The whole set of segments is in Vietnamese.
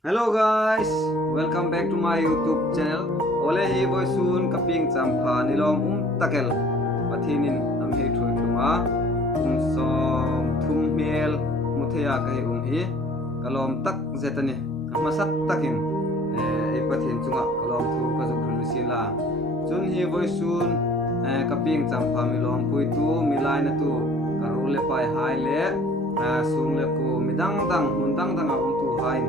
Hello guys, welcome back to my YouTube channel. Ole hi boy soon kaping champha nilom takel pathinin am he thoi thuma som thum mel muthaya kai hi kalom tak zetani masak takin e pathin chunga kalom thu ka zu khul sila chun hi boy soon kaping champha milom pui tu milai na tu karule pai hai le sung le ku midang dang mundang dang tu hain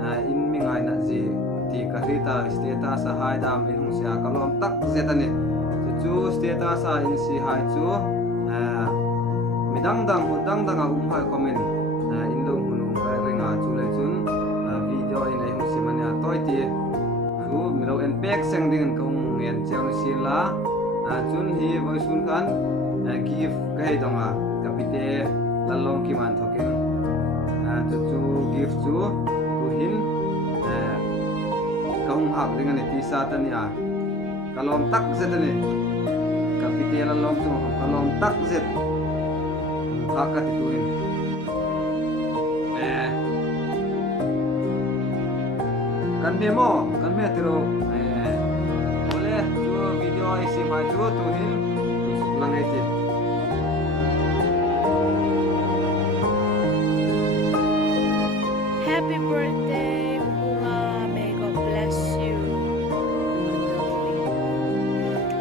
in mingai na ji ti kahrita status sa hai dam in hung sia kalom tak zetani chu status sa in si hai chu midang dang dang hai comment in dong hunung kai ringa chu le chun video in ai hung si mania toy ti chu miro en pek seng ding kong en cheu si la chun hi voi sun kan give kai donga kapite lalong ki man thokin chu give chu hin kahung hak dengan ti sa tania kalom tak zetani kapite lalong chu kalom tak zet hakat ituin kan me tiro boleh tu video isi maju tu hin lang itu Happy birthday, Bunga. May God bless you abundantly.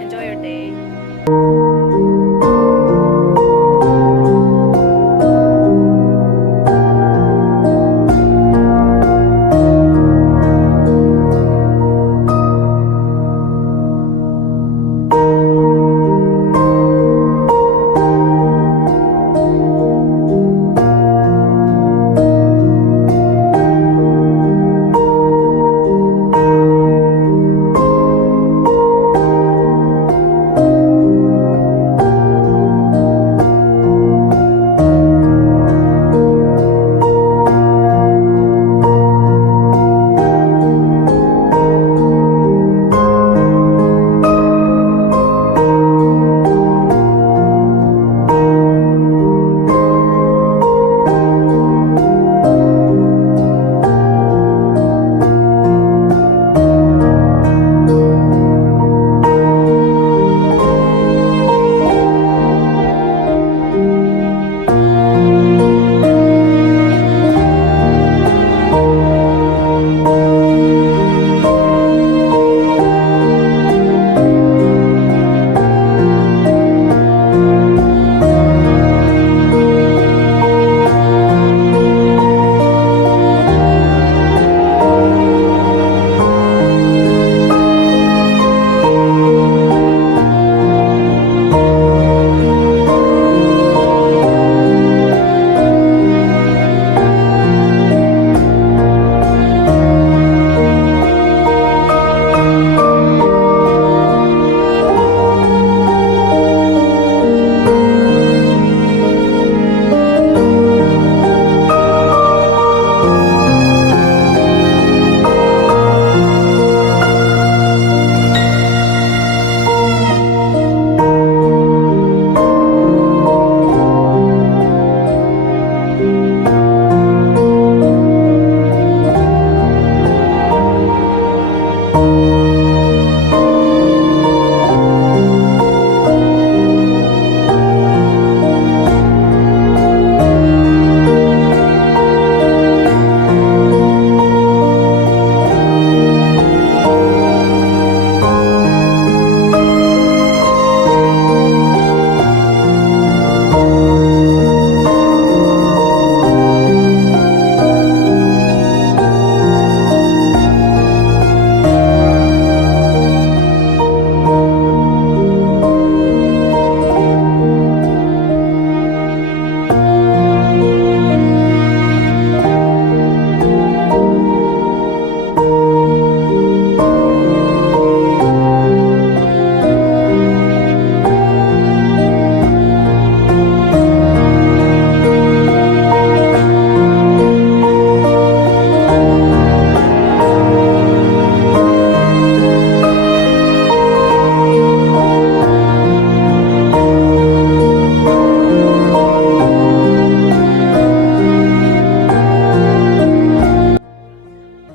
Enjoy your day.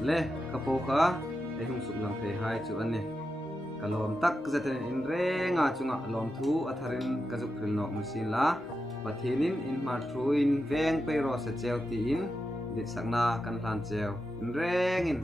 le kapo kha ei hung suk lang thei hai chu an ni kalom tak zaten in renga chunga lom thu atharin kazuk pril nok musin la pathinin in mar thu in veng pe ro sa cheu ti in dit sakna kan hlan cheu in reng in